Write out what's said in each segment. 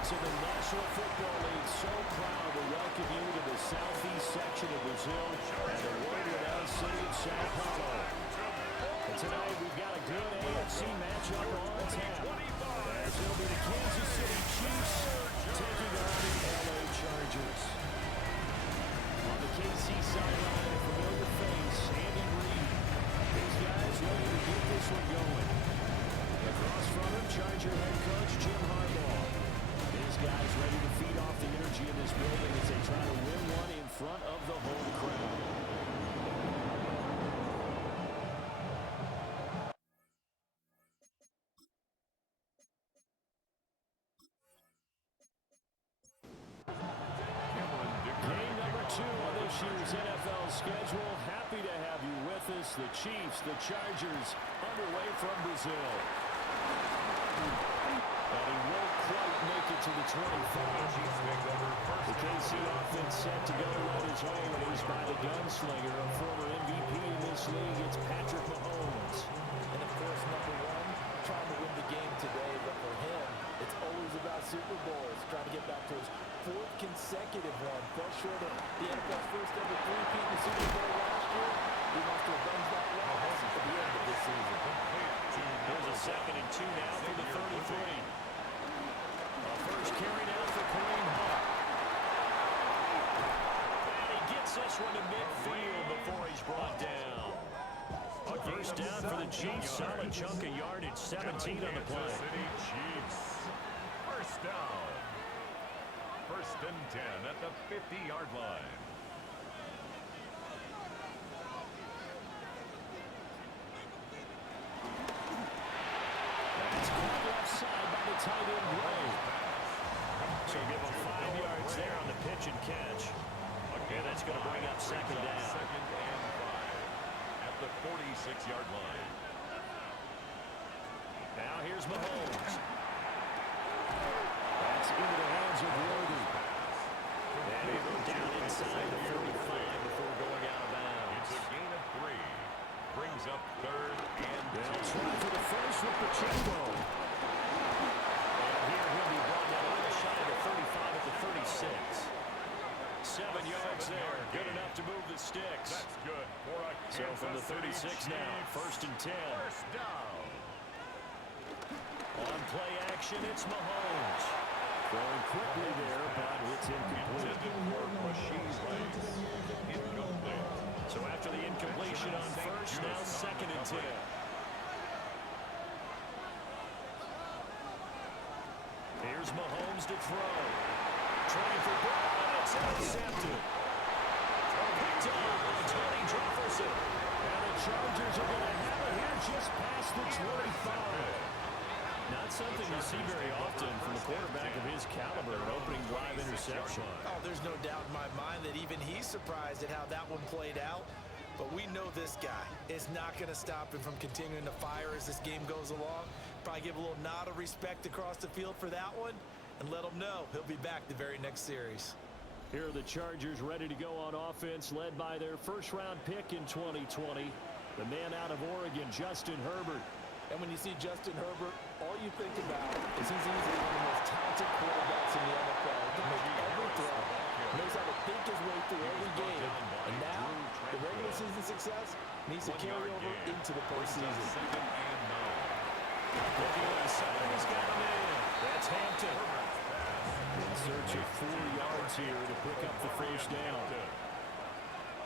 parents of the National Football League, so proud to welcome you to the southeast section of Brazil and the world-renowned city of Sao Paulo. And tonight we've got a good AFC matchup on tap, as it'll be the Kansas City Chiefs taking on the LA Chargers. On the KC sideline, a familiar face, Andy Reid. These guys ready to get this one going. Across from him, Charger head coach Jim Harbaugh. These guys ready to feed off the energy in this building as they try to win one in front of the home crowd. Game number 2 on this year's NFL schedule. Happy to have you with us. The Chiefs, the Chargers, underway from Brazil. And he won't quite make it to the 25. The KC offense set to go right as always by the gunslinger, a former MVP in this league. It's Patrick Mahomes. And of course, number one, trying to win the game today. But for him, it's always about Super Bowls. Trying to get back to his 4th consecutive one. Fell short of the NFL's first ever three-peat in the Super Bowl last year. He wants to avenge that loss at the end of this season. There's a 2nd and 2 now for the 33. A first carry now for Kareem Hunt. And he gets this one to midfield before he's brought down. A first down for the Chiefs. Solid chunk of yardage. 17 on the play. Chiefs. First down. 1st and 10 at the 50-yard line. That's caught left side by the tight end Ray. So give him 5 yards there on the pitch and catch. And that's going to bring up 2nd down. 2nd and 5 at the 46-yard line. Now here's Mahomes. That's into the hands of Worthy. And he goes down inside the 45 before going out of bounds. It's a gain of 3. Brings up 3rd and 2. They'll try for the first with Pacheco. And here he'll be brought down a little shy of the 35 at the 36. 7 yards there. Good enough to move the sticks. That's good for a So from the 36 now, 1st and 10. First down. On play action, it's Mahomes. Going quickly there, but it's incomplete. Incomplete. So after the incompletion on first, now 2nd and 10. Here's Mahomes to throw. Trying for Brown, it's intercepted. Picked up by Tony Jefferson. And the Chargers are going to have it here just past the 25. Not something you see very often from a quarterback of his caliber, an opening drive interception. Oh, there's no doubt in my mind that even he's surprised at how that one played out. But we know this guy is not going to stop him from continuing to fire as this game goes along. Probably give a little nod of respect across the field for that one and let him know he'll be back the very next series. Here are the Chargers ready to go on offense, led by their first-round pick in 2020, the man out of Oregon, Justin Herbert. And when you see Justin Herbert, all you think about is he's easily one of the most talented quarterbacks in the NFL. He can make every throw, knows how to think his way through every game. And now, the regular season success needs to carry over into the postseason. Looking inside, he's got him in. That's Hampton. In search of 4 yards here to pick up the first down.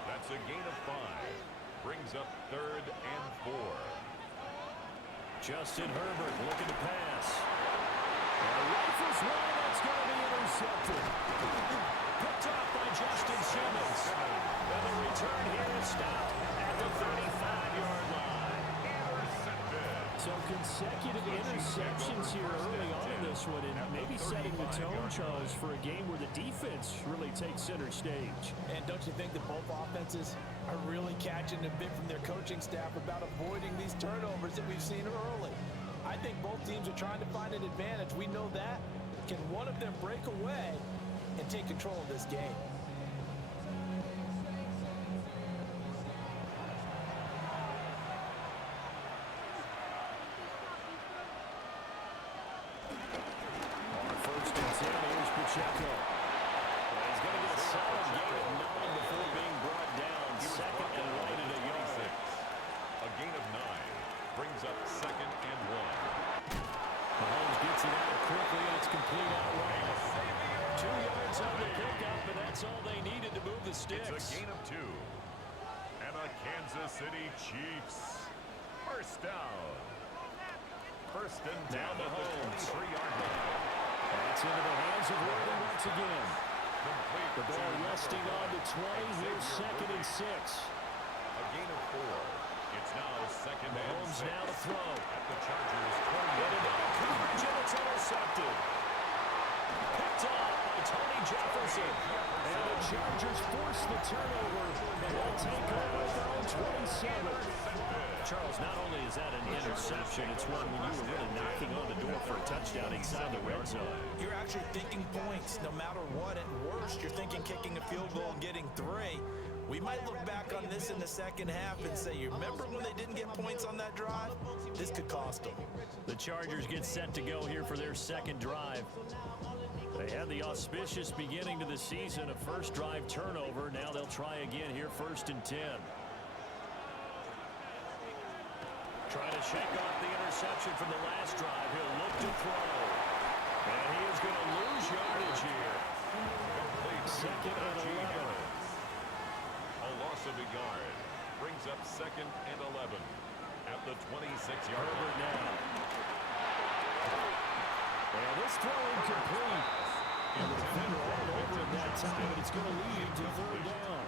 That's a gain of 5. Brings up 3rd and 4. Justin Herbert looking to pass. And rifles one, that's going to be intercepted. Picked off by Justin Simmons. And the return here is stopped at the 35-yard line. So consecutive interceptions here early on in this one, and maybe setting the tone, Charles, for a game where the defense really takes center stage. And don't you think that both offenses are really catching a bit from their coaching staff about avoiding these turnovers that we've seen early? I think both teams are trying to find an advantage. We know that. Can one of them break away and take control of this game? On 1st and 10, Pacheco. Well, he's going to get a solid gain of 9 before being brought down. Second and right at a yard. A gain of 9 brings up second and 1. Mahomes gets it out quickly, and it's complete out wide. 2 yards on the pickup, and that's all they needed to move the sticks. It's a gain of 2. And the Kansas City Chiefs. First down. First and 10 Now at the Mahomes. 23-yard line. That's into the hands of Worthy once again. Complete The ball to resting on to 20. Here's second and 6. A gain of 4. It's now second and Mahomes 6. now to throw. At the Chargers' Into 20-yard line. coverage, and it's intercepted. Picked off by Tony Jefferson. And the Chargers force the turnover, but they'll take over at their own 27. Charles, not only is that an interception, it's one when you were really knocking on the door for a touchdown inside the red zone. You're actually thinking points. No matter what, at worst, you're thinking kicking a field goal and getting 3. We might look back on this in the second half and say, you remember when they didn't get points on that drive? This could cost them. The Chargers get set to go here for their second drive. They had the auspicious beginning to the season, a first drive turnover. Now they'll try again here, first and 10. Trying to shake off the interception from the last drive. He'll look to throw. And he is going to lose yardage here. Second and 11. A loss of a yard brings up second and 11 at the 26-yard line. Now. And this throw incomplete. And the defender all over it that time, but it's going to lead to third down.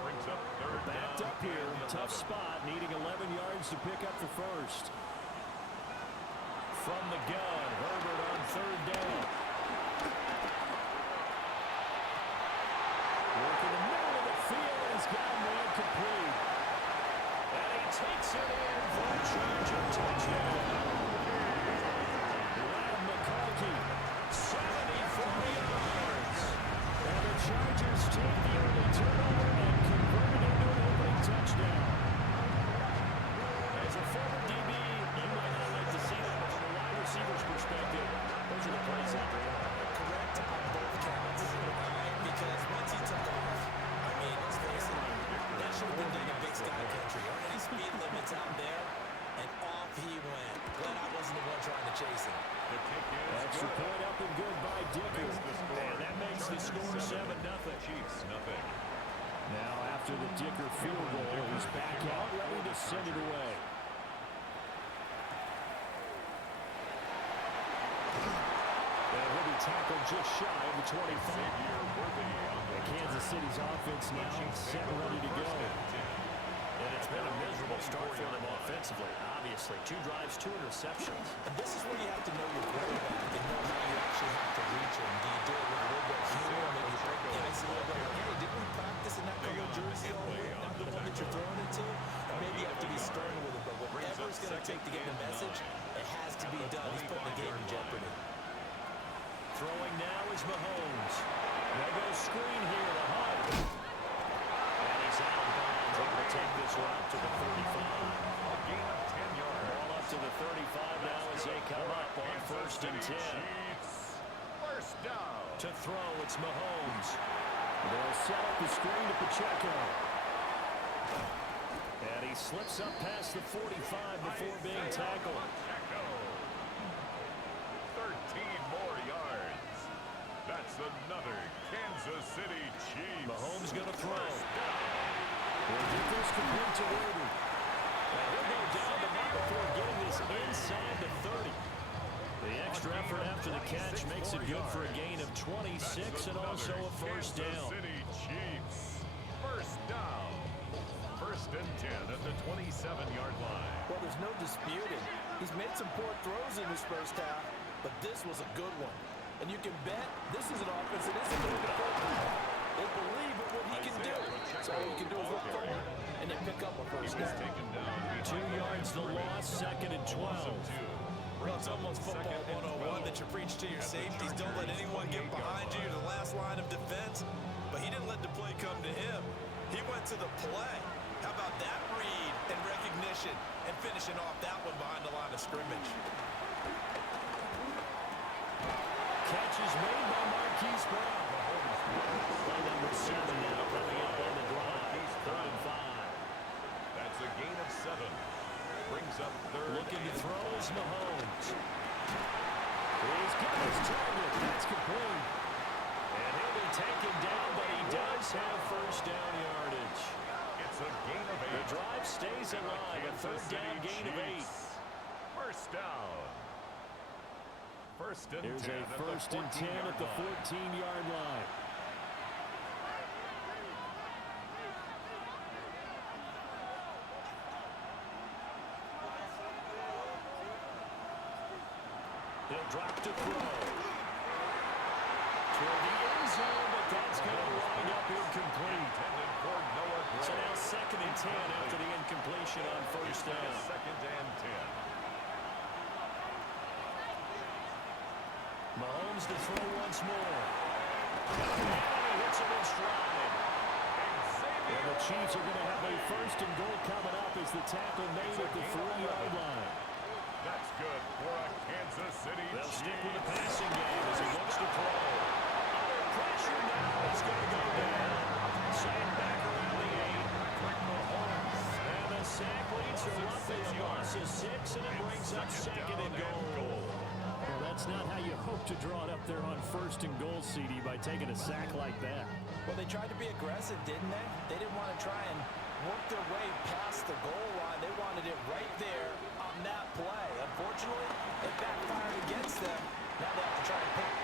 Brings up third Backed down up here, and tough 11. spot, needing 11 yards to pick up the first. From the gun, Herbert on third down. Working the middle of the field, and he's got a man complete. And he takes it in for a Charger touchdown. Brad McCarthy, 74 yards. And the Chargers take the early turnover and convert it into an opening touchdown. As a former DB, you might not like to see that, but from a wide receiver's perspective, those are the plays out there. Correct on both counts. Because once he took off, I mean, let's face it, that should have been done in Big Sky Country. Aren't any speed limits out there? And off he went. Glad I wasn't the one trying to chase him. The kick is Extra good. point up and good by Dicker. And that makes the score 7-0. Chiefs, nothing. Now after the Dicker field goal, he's back out ready to send it away. And he'll be tackled just shy of the 25. And Kansas City's offense now set and ready to go. And it's been a miserable start for them offensively. Obviously, 2 drives, 2 interceptions. And this is where you have to know your quarterback and know how you actually have to reach him. Do you do it with a little bit of humor? Maybe you break the ice a little bit. Like, hey, didn't we practice in that color jersey all year? Not the one that you're throwing it to? Or maybe you have to be stern with it. But whatever it's going to take to get the message, it has to be done. He's putting the game in jeopardy. Throwing now is Mahomes. They'll go screen here to Hunt. And he's out of bounds. Able to take this one up to the 35. A gain of 10 yards. Ball up to the 35 now as they come up on first and 10. Chiefs. First down. To throw, it's Mahomes. They'll set up the screen to Pacheco. And he slips up past the 45 before being tackled. Pacheco. 13 more yards. That's another Kansas City Chiefs. Mahomes going to throw. First down. Will get this complete to Worthy. And he'll go down the mark before getting this inside the 30. The extra effort after the catch makes it good for a gain of 26 and also a first down. Kansas City Chiefs. First down. First and 10 at the 27-yard line. Well, there's no disputing. He's made some poor throws in his first half, but this was a good one. And you can bet this is an offense that isn't going to fall down. They believe in what he can do. So all he can do is look forward and then pick up a first down. Taken down. 2 yards the loss, second and 12. Well, it's almost football 101 that you preach to your safeties. Don't let anyone get behind you to the last line of defense. But he didn't let the play come to him. He went to the play. How about that read and recognition and finishing off that one behind the line of scrimmage? Catch is made by Mark keys spread. Play number 7 now coming up on the drive. 3rd and 5. That's a gain of 7. Brings up 3rd. Looking to throw is Mahomes. He's got his target. That's complete. And he'll be taken down, but he does have first down yardage. It's a gain of 8. The drive stays alive. A 3rd down gain of 8. First down. First and 10. Here's a first and 10 at the 14-yard line. He'll drop to throw. Toward the end zone, but that's going to wind up incomplete. So now 2nd and 10 after the incompletion on first down. 2nd and 10. Mahomes to throw once more. And he hits him in stride. And the Chiefs are going to have a first and goal coming up as the tackle made at the 3-yard line. That's good for a Kansas City They'll Chiefs. stick with the passing game as he looks to throw. Under pressure now. He's going to go down. Sacked back around the 8. And the sack leads to roughly a loss of 6, and it brings up 2nd and goal. Well, that's not how you hope to draw it up there on 1st and goal, CD, by taking a sack like that. Well, they tried to be aggressive, didn't they? They didn't want to try and work their way past the goal line. They wanted it right there on that play. Unfortunately, it backfired against them. Now they have to try and pick.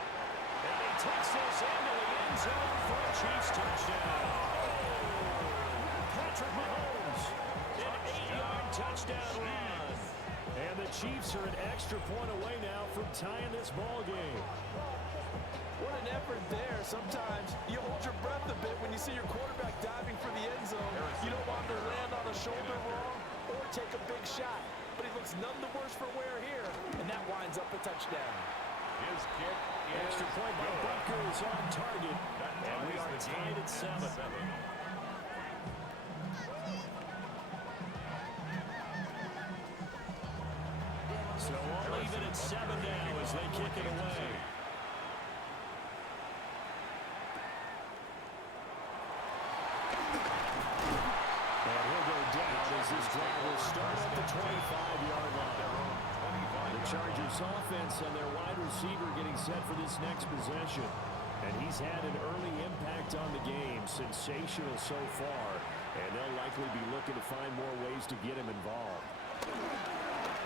And he takes this into the end zone for a Chiefs touchdown. Patrick Mahomes, an 8-yard touchdown run. And the Chiefs are an extra point away now from tying this ball game. What an effort there. Sometimes you hold your breath a bit when you see your quarterback diving for the end zone. You don't want to land on a shoulder wrong or take a big shot. But he looks none the worse for wear here, and that winds up a touchdown. His kick is Extra point by Butker is on target. And we are tied at 7. So all even at 7 now as they kick it away. And he'll go down as this drive will start at the 25-yard line. The Chargers offense and their wide receiver getting set for this next possession. And he's had an early impact on the game. Sensational so far. And they'll likely be looking to find more ways to get him involved.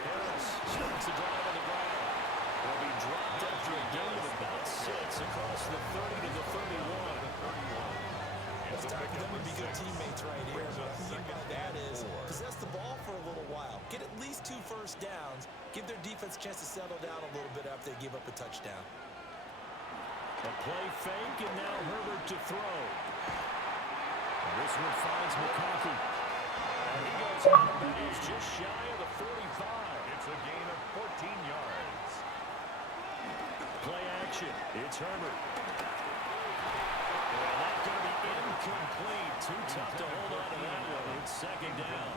Harris starts the drive on the ground. Will be dropped after a gain of about 6 across the 30 to the 31. It's time for them to be good teammates right here. What I mean by that is possess the ball for a little while. Get at least 2 first downs. Give their defense a chance to settle down a little bit after they give up a touchdown. A play fake, and now Herbert to throw. And this one finds McCarthy. And he goes out of bounds just shy of the 45. It's a gain of 14 yards. Play action. It's Herbert. And that's going to be incomplete. Too tough to hold on to that one. It's 2nd down.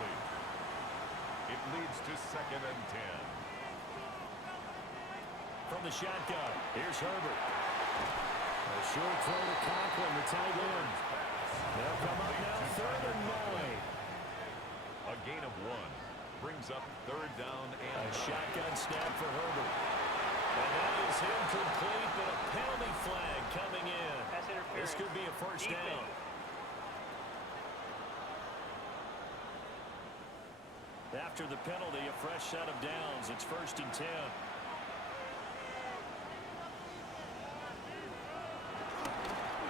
It leads to 2nd and 10. From the shotgun, here's Herbert. A short throw to Conklin, the tight end. They'll come up now 3rd and 9. A gain of 1 brings up 3rd down and A shotgun snap for Herbert. And that is incomplete, but a penalty flag coming in. This could be a first down. After the penalty, a fresh set of downs. It's 1st and 10.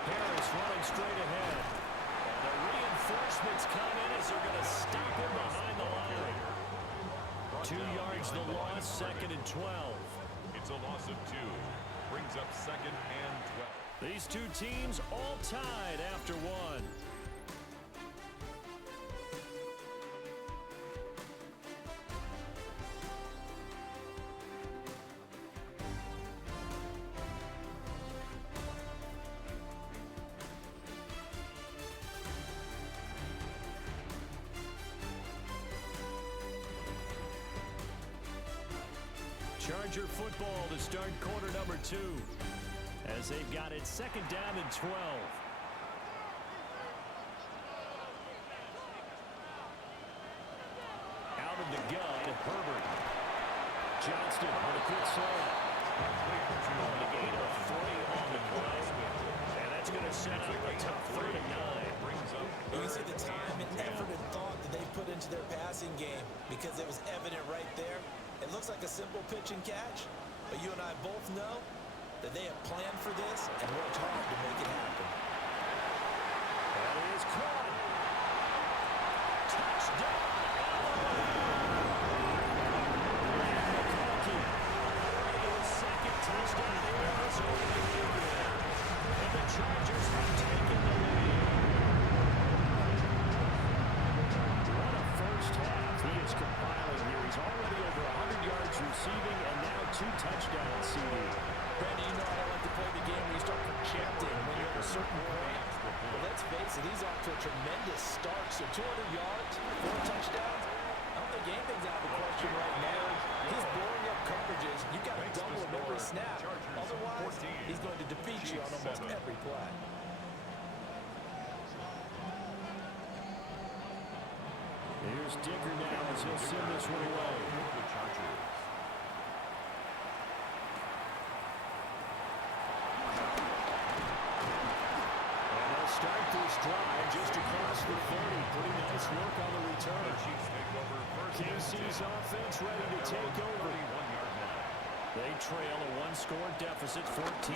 Harris running straight ahead. And the reinforcements come in as they're going to stop him behind the line. 2 yards the loss, 2nd and 12. it's a loss of 2. Brings up 2nd and 12. These two teams all tied after 1. Charger football to start quarter number 2. as they've got it second down and 12. Out of the gun, Herbert. Johnston on a quick slant. On the gain of 40 on the play. And that's going to set up a tough 3rd and 9. You can see the time and effort and thought that they put into their passing game because it was evident right there. It looks like a simple pitch and catch, but you and I both know that they have planned for this and worked hard to make it happen. That is caught. Touchdown. Second touchdown in Arizona. And the Chargers have taken the lead. What a first half he is compiling here. He's already over 100 yards receiving and now 2 touchdowns, CD. Brandon, you know I don't like to play the game where you start projecting when you're at a certain point. But let's face it, he's off to a tremendous start. So 200 yards, 4 touchdowns. I don't think anything's out of the question right now. He's blowing up coverages. You got to double him every snap. Otherwise, he's going to defeat you on almost every play. Here's Dicker now as he'll send this one away. And they'll start this drive just across the 30. Pretty nice work on the return. KC's offense ready to take over. They trail a 1-score deficit, 14-7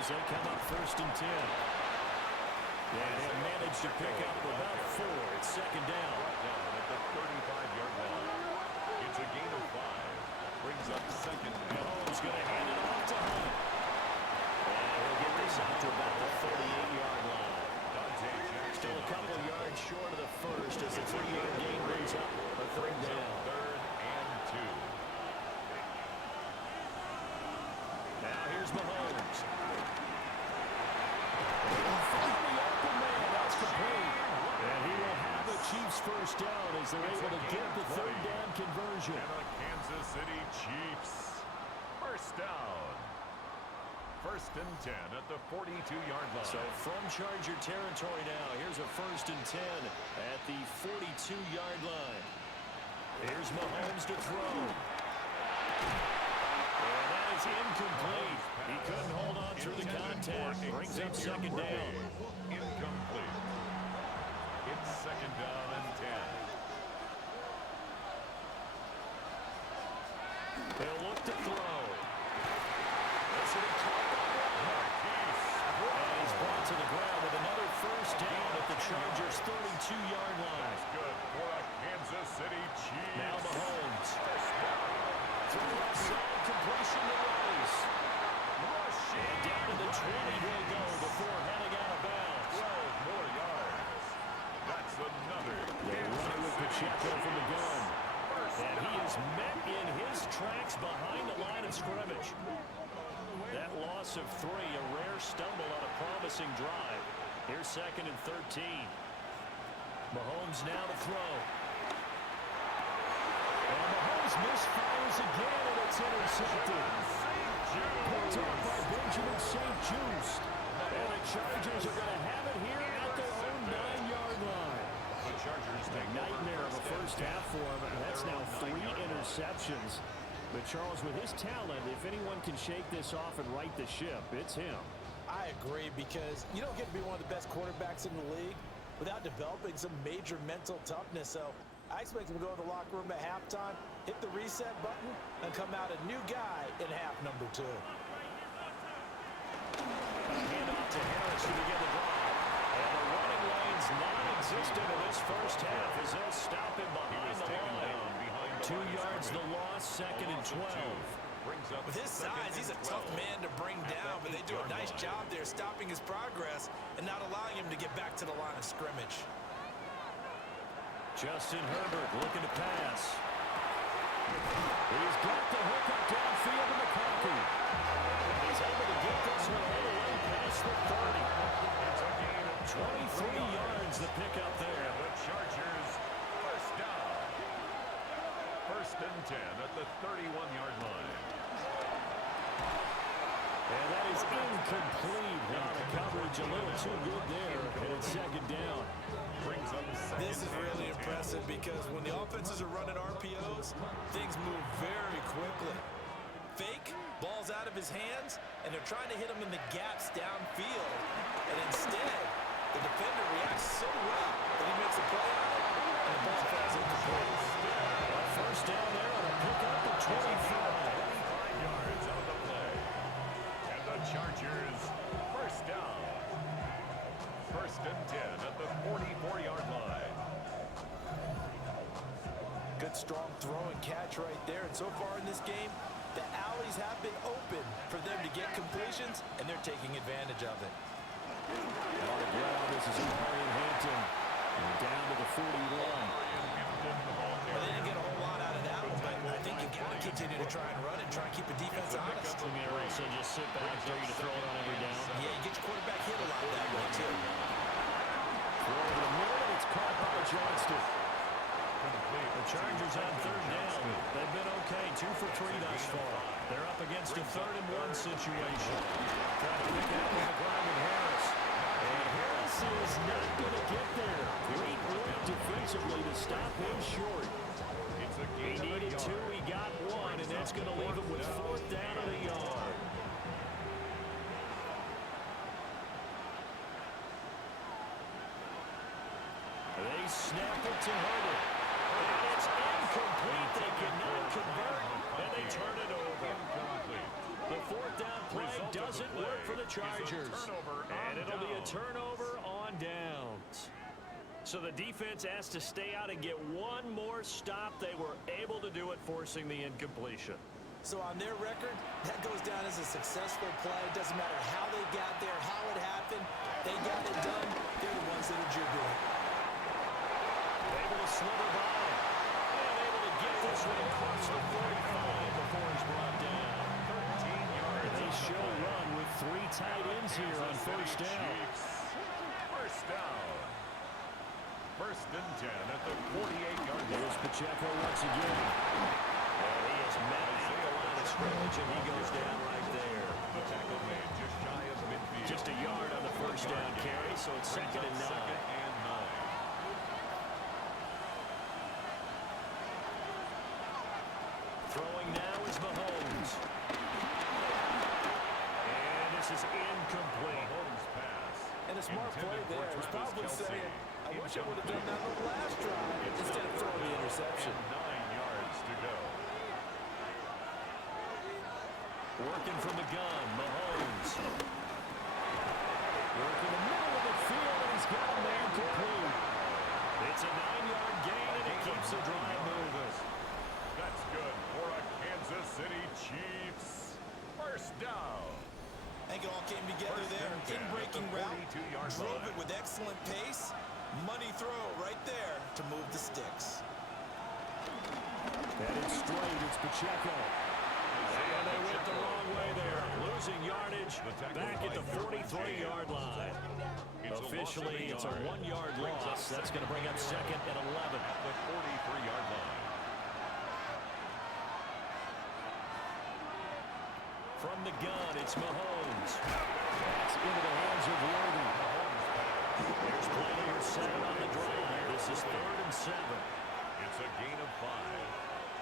as they come up 1st and 10. And have managed to pick up about 4 at 2nd down. At the 35-yard line. It's a gain of 5. Brings up 2nd down. Mahomes going to hand it off to Hunt. And he'll get this out to about the 38-yard line. Still a couple yards short of the first as the 3-yard gain brings up a 3rd down. 3rd and 2. Now here's Mahomes. Finally open man. That's complete. And he will have the Chiefs first down as they're able to get the 3rd down conversion. And the Kansas City Chiefs. First down. 1st and 10 at the 42-yard line. So from Charger territory now, here's a 1st and 10 at the 42-yard line. Here's Mahomes to throw. And that is incomplete. He couldn't hold on through the contact. Brings up 2nd down. Incomplete. It's 2nd down and 10. They'll look to throw. This is caught by and he's brought to the ground with another 1st down at the Chargers' 32-yard line. That's good for a Kansas City Chiefs. Now Mahomes. Through left side, completion to Rice. And down to the 20 he'll go before heading out of bounds. 12 more yards. That's another. They run it with Pacheco from the gun. And he is met in his tracks behind the line of scrimmage. That loss of 3, a rare stumble on a promising drive. Here's 2nd and 13. Mahomes now to throw. And Mahomes misfires again, and it's intercepted. Picked up by Benjamin St-Juste. And the Chargers are going to have it here at their own 9-yard line. The Chargers A nightmare of a first half for him. That's now 3 interceptions. But Charles, with his talent, if anyone can shake this off and right the ship, it's him. I agree, because you don't get to be one of the best quarterbacks in the league without developing some major mental toughness. So I expect him to go to the locker room at halftime, hit the reset button, and come out a new guy in half number 2. Handoff to Harris to begin the drive. And the running lane's non-existent in this first half as they'll stop him behind the line. 2 yards the loss, 2nd and 12. With his size, he's a tough man to bring down, but they do a nice job there stopping his progress and not allowing him to get back to the line of scrimmage. Justin Herbert looking to pass. He's got the hook up downfield to McConkey. He's able to get this one all the way past the 30. It's a gain of 23 yards the pickup there. The Chargers first down. 1st and 10 at the 31-yard line. And that is incomplete. Now the coverage a little too good there. And it's second down. Brings up second. This is really impressive because when the offenses are running RPOs, things move very quickly. Fake, ball's out of his hands, and they're trying to hit him in the gaps downfield. And instead, the defender reacts so well that he makes a play on it, and the ball falls incomplete. First down there on a pickup of 25. 5 yards on the play. And the Chargers, first down. First and 10 at the 44-yard line. Good, strong throw and catch right there. And so far in this game, the alleys have been open for them to get completions, and they're taking advantage of it. On the ground, this is Marion Hampton. And down to the 41. Well, they didn't get a whole lot out of that one, but I think you got to continue to try and run and try and keep the defense honest. So just sit back, ready to throw it on every down. Yeah, you get your quarterback hit a lot that way, too. Throw over the middle, it's caught by Johnston. The Chargers on third down. They've been okay, 2 for 3 thus far. They're up against a 3rd-and-1 situation. Trying to pick out with the ground with Harris. And Harris is not going to get there. Great work defensively to stop him short. He needed 2, he got 1, and that's going to leave him with 4th down and a yard. They snap it to Herbert. And it's incomplete. They cannot convert, and they turn it over. The 4th down play doesn't work for the Chargers. And it'll be a turnover on downs. So the defense has to stay out and get one more stop. They were able to do it, forcing the incompletion. So on their record, that goes down as a successful play. It doesn't matter how they got there, how it happened. They got it done. They're the ones that are jubilant. Able to slither by. And able to get this one across the 45 before he's brought down. 13 yards. They show run with 3 tight ends here on first down. First down. First and 10 at the 48-yard line. Here's Pacheco once again. And he is met at the line of scrimmage, and he goes down right there. The tackle made just shy of midfield. Just a yard on the first down carry, so it's 2nd and 9. Throwing now is Mahomes. And this is incomplete. Mahomes pass. And a smart play there. He's probably saying, I wish I would have done that on the last drive instead of throwing the interception. 9 yards to go. Working from the gun, Mahomes. Working the middle of the field, and he's got a man complete. It's a 9-yard gain, and it keeps the drive moving. That's good for a Kansas City Chiefs. First down. I think it all came together there. In-breaking route, drove it with excellent pace. Money throw right there to move the sticks. And it's straight, it's Pacheco. And they went the wrong way there. Losing yardage back at the 43-yard line. Officially, it's a 1-yard loss. That's going to bring up 2nd and 11. At the 43-yard line. From the gun, it's Mahomes. That's into the hands of Worthy. There's plenty of 7 on the drive. This is 3rd and 7. It's a gain of 5.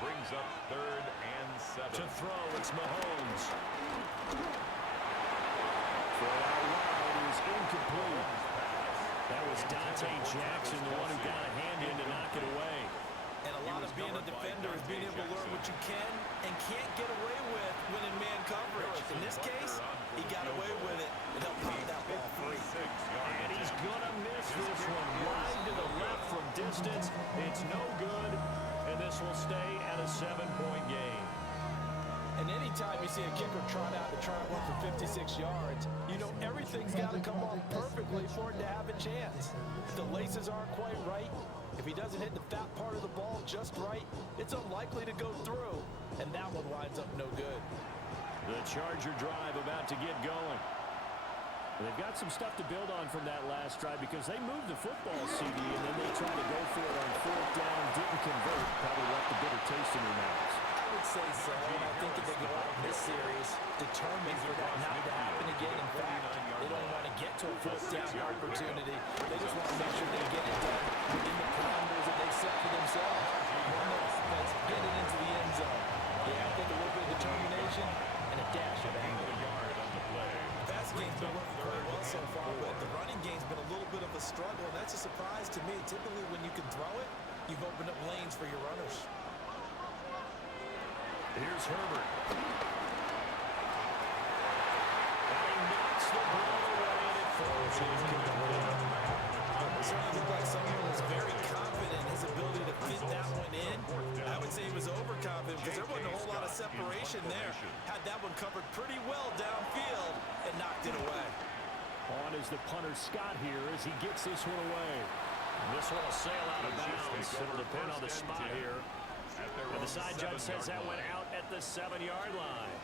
Brings up 3rd and 7. To throw, it's Mahomes. Throw out wide is incomplete. That was Dante Jackson, the one who got a hand in to knock it away. And a lot of being a defender is being able to learn what you can and can't get away with when in man coverage. In this case, he got away with it and helped pop that ball free. And he's going to miss this one wide to the left from distance. It's no good, and this will stay at a 7-point game. And anytime you see a kicker trot out to try and run for 56 yards, you know everything's got to come off perfectly for it to have a chance. If the laces aren't quite right, if he doesn't hit the fat part of the ball just right, it's unlikely to go through, and that one winds up no good. The Charger drive about to get going. They've got some stuff to build on from that last drive because they moved the football, CD, and then they tried to go for it on 4th down, didn't convert, probably left a bitter taste in their mouths. I would say so, and I think that they go out in this series determined for that not to to a fourth down opportunity. They just want to make sure they get it done within the parameters that they've set for themselves. Run the offense, get it into the end zone. They have to have a little bit of determination and a dash of anger. Pass game's been working quite well so far, but the running game's been a little bit of a struggle, and that's a surprise to me. Typically, when you can throw it, you've opened up lanes for your runners. Here's Herbert. And he knocks the ball away, and it falls incomplete. It certainly looked like someone was very confident in his ability to fit that one in. I would say he was overconfident because there wasn't a whole lot of separation there. Had that one covered pretty well downfield and knocked it away. On is the punter Scott here as he gets this one away. This one will sail out of bounds. It'll depend on the spot here. And the side judge says that went out at the 7-yard line.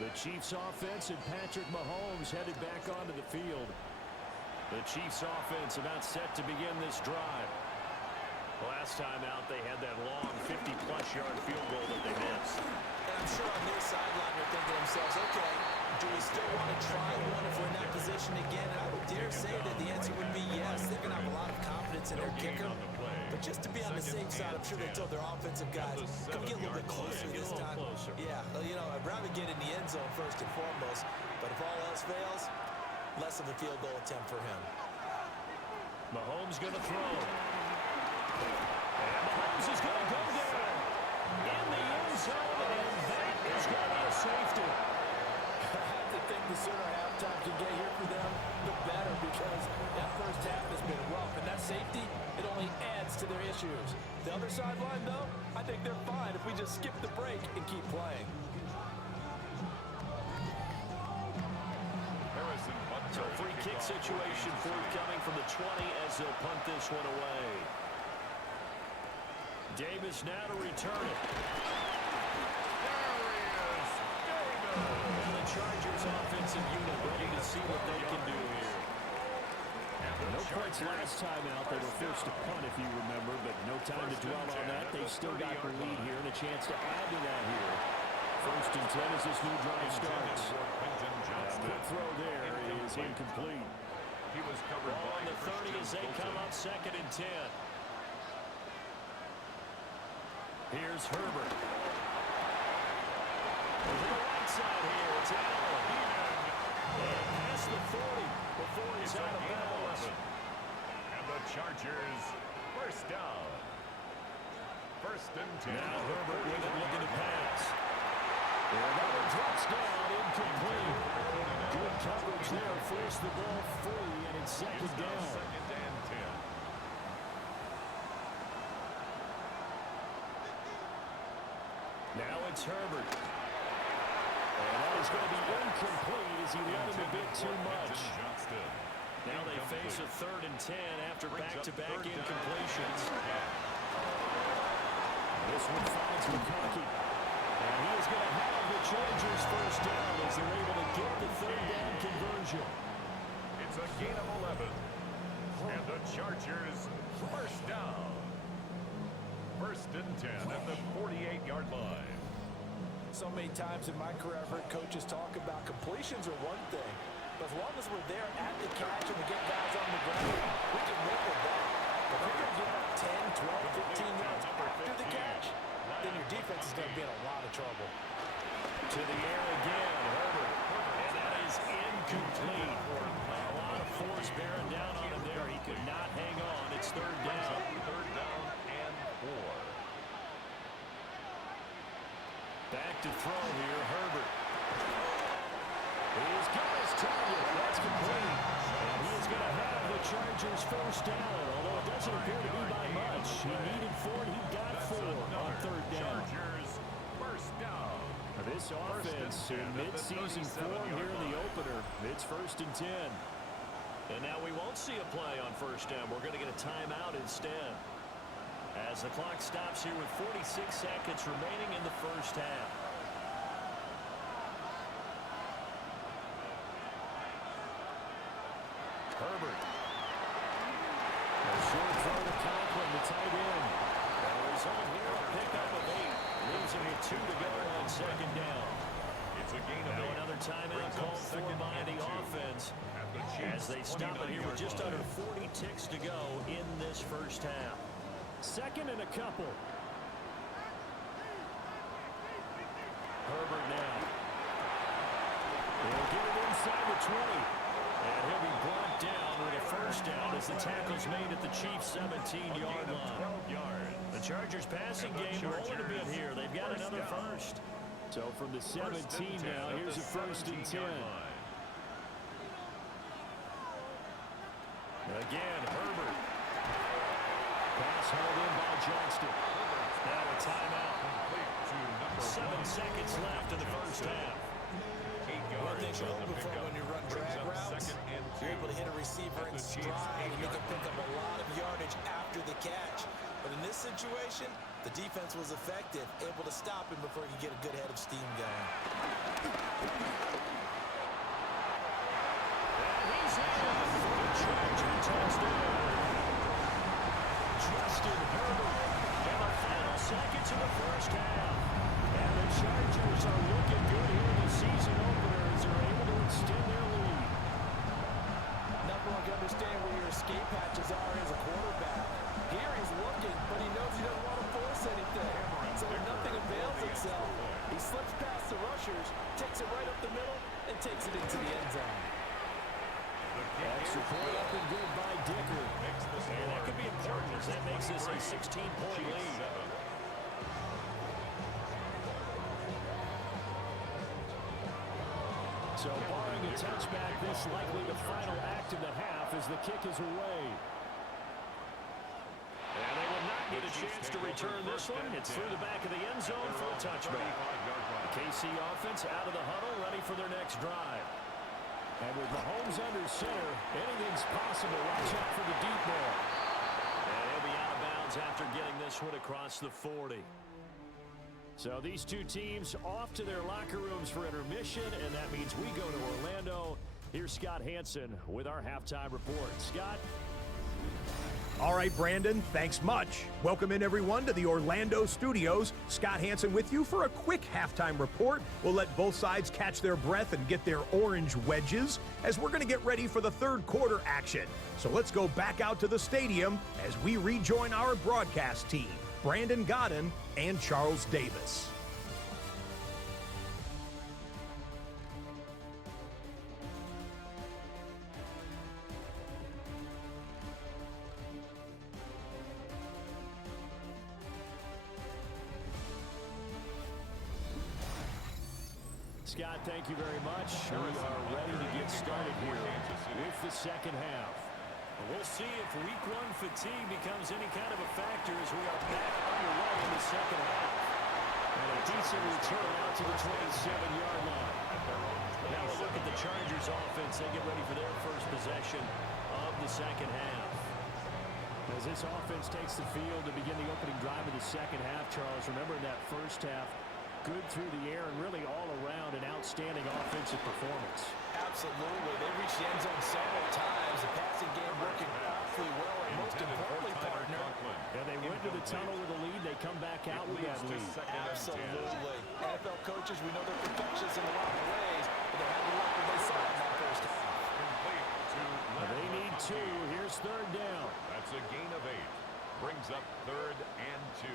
The Chiefs offense and Patrick Mahomes headed back onto the field. The Chiefs offense about set to begin this drive. Last time out, they had that long 50-plus yard field goal that they missed. And I'm sure on their sideline they're thinking to themselves, okay, do we still want to try one if we're in that position again? And I would dare say that the answer would be yes. They're going to have a lot of confidence in their kicker. But just to be on the safe side, I'm sure they told their offensive guys, come get a little bit closer this time. Yeah, you know, I'd rather get in the end zone first and foremost. But if all else fails, less of a field goal attempt for him. Mahomes going to throw. And Mahomes is going to go down in the end zone, and that is going to be a safety. I have to think the sooner halftime can get here for them, the better, because that first half has been rough, and that safety, it only adds to their issues. The other sideline, though, I think they're fine if we just skip the break and keep playing. So free kick situation forthcoming from the 20 as they'll punt this one away. Davis now to return it. There he is, Davis. And the Chargers offensive unit ready to see what they can do here. No points last time out. They were forced to punt, if you remember, but no time to dwell on that. They've still got the lead here and a chance to add to that here. First and 10 as this new drive starts. Quick throw there is incomplete. He was covered Ball on by the 30 as they come up second and 10. Here's Herbert. Over the right side here, it's Allen. And past the 40 before he's out of bounds. And the Chargers first down. First and 10. Now Herbert with it, looking to pass. Another drops down, incomplete. Good coverage there, forced the ball free, and it's second down. Second and 10. Now it's Herbert. And that is going to be incomplete as he let him a bit too much. Now they face a third and 10 after back-to-back incompletions. This one finds McConkey. And he is going to have the Chargers first down as they're able to get the third down conversion. It's a gain of 11. And the Chargers first down. First and 10 at the 48-yard line. So many times in my career, I've heard coaches talk about completions are one thing, but as long as we're there at the catch and we get guys on the ground, we can live with that. But if you're going to give up 10, 12, 15 yards after the catch, then your defense is going to be in a lot of trouble. To the air again, Herbert. And that is incomplete. A lot of force bearing down on him there. He could not hang on. It's third down. Third down and 4. Back to throw here, Herbert. He's got his target. That's complete. And he is going to have the Chargers first down, although it doesn't appear to be by much. He needed 4, and he got 4 on third down. Chargers first down. This offense in mid-season form here in the opener. It's first and 10. And now we won't see a play on first down. We're going to get a timeout instead. As the clock stops here with 46 seconds remaining in the first half. Herbert. A short throw to Conklin, the tight end. And the result here, a pickup of 8. Leaves him with 2 to go on second down. It's a a gain of Now 8. another timeout called for by the offense as they stop it here with just under 40 ticks to go in this first half. Second and a couple. Herbert now. He'll get it inside the 20. And he'll be brought down with a first down as the tackle's made at the Chiefs' 17-yard line. The Chargers passing game rolling a bit here. They've got another first. So from the 17 now, here's a first and 10. Again, Herbert. Pass held in by Johnston. Now a timeout. 7 seconds left in the first half. One thing you're hoping for when you run drag routes, you're able to hit a receiver in stride, and you can pick up a lot of yardage after the catch. But in this situation, the defense was effective, able to stop him before he could get a good head of steam going. And he's in for the Charger touchdown. Justin Herbert in the final seconds of the first half. And the Chargers are looking good here in the season opener as they're able to extend their lead. Nothing like understand where your escape hatches are as a quarterback. Here he's looking, but he knows he doesn't want to force anything. So when nothing avails itself, he slips past the rushers, takes it right up the middle, and takes it into the end zone. Extra point up and good by Dicker. And that could be important as that makes this a 16-point lead. So barring a touchback, this likely the final act of the half as the kick is away. And they will not get a chance to return this one. It's through the back of the end zone for a touchback. The KC offense out of the huddle, ready for their next drive. And with Mahomes under center, anything's possible. Watch out for the deep ball. And he'll be out of bounds after getting this one across the 40. So these two teams off to their locker rooms for intermission, and that means we go to Orlando. Here's Scott Hansen with our halftime report. Scott? All right, Brandon, thanks much. Welcome in, everyone, to the Orlando studios. Scott Hansen with you for a quick halftime report. We'll let both sides catch their breath and get their orange wedges as we're going to get ready for the third quarter action. So let's go back out to the stadium as we rejoin our broadcast team, Brandon Godden and Charles Davis. Scott, thank you very much. We are ready to get started here with the second half. We'll see if week one fatigue becomes any kind of a factor as we are back underway in the second half. And a decent return out to the 27-yard line. Now we'll look at the Chargers offense. They get ready for their first possession of the second half. As this offense takes the field to begin the opening drive of the second half, Charles, remember in that first half, good through the air and really all around an outstanding offensive performance. Absolutely. They reached the end zone several times. The passing game working awfully well. And most importantly, partner, and they went to the tunnel with a lead. They come back out with that lead. Absolutely. NFL coaches, we know they're perfectionists in a lot of ways, but they had to luck when they saw it in that first half. They need two. Here's third down. That's a gain of 8. Brings up 3rd and 2.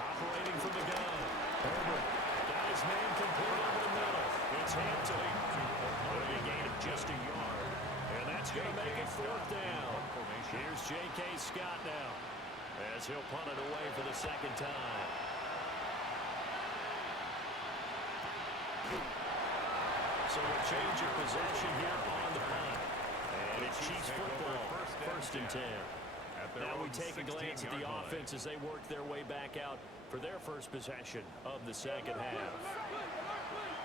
Operating from the gun. Herbert got his man complete over the middle. It's Hampton. Only a gain of just a yard. And that's going to make it 4th down. Here's J.K. Scott now as he'll punt it away for the second time. So we'll change your possession here on the punt. And it's Chiefs football, 1st and 10. Now we take a glance at the offense as they work their way back out for their first possession of the second half.